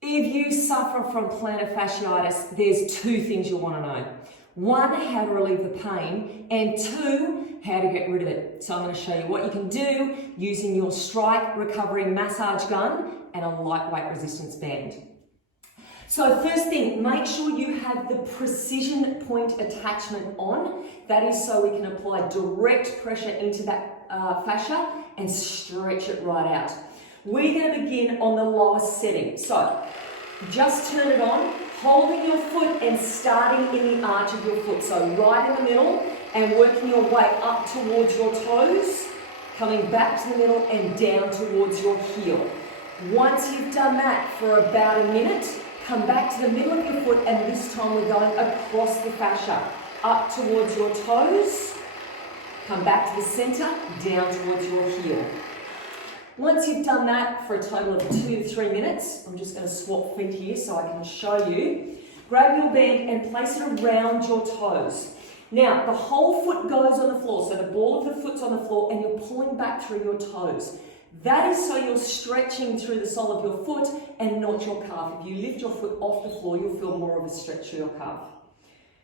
If you suffer from plantar fasciitis, there's two things you'll want to know. One, how to relieve the pain, and two, how to get rid of it. So I'm going to show you what you can do using your Stryke Recovery Massage Gun and a lightweight resistance band. So first thing, make sure you have the precision point attachment on. That is so we can apply direct pressure into that fascia and stretch it right out. We're going to begin on the lowest setting. So just turn it on, holding your foot and starting in the arch of your foot. So right in the middle and working your way up towards your toes, coming back to the middle and down towards your heel. Once you've done that for about a minute, come back to the middle of your foot, and this time we're going across the fascia, up towards your toes, come back to the center, down towards your heel. Once you've done that for a total of 2 to 3 minutes, I'm just going to swap feet here so I can show you. Grab your band and place it around your toes. Now, the whole foot goes on the floor, so the ball of the foot's on the floor and you're pulling back through your toes. That is so you're stretching through the sole of your foot and not your calf. If you lift your foot off the floor, you'll feel more of a stretch through your calf.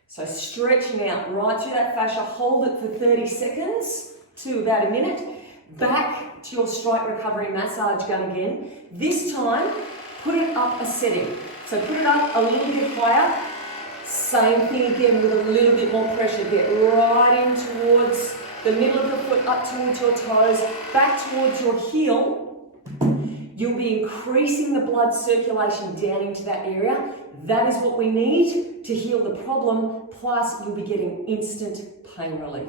So stretching out right through that fascia, hold it for 30 seconds to about a minute. Back to your Stryke Recovery Massage Gun again. This time, put it up a setting. So put it up a little bit higher. Same thing again with a little bit more pressure. Get right in towards the middle of the foot, up towards your toes, back towards your heel. You'll be increasing the blood circulation down into that area. That is what we need to heal the problem, plus you'll be getting instant pain relief.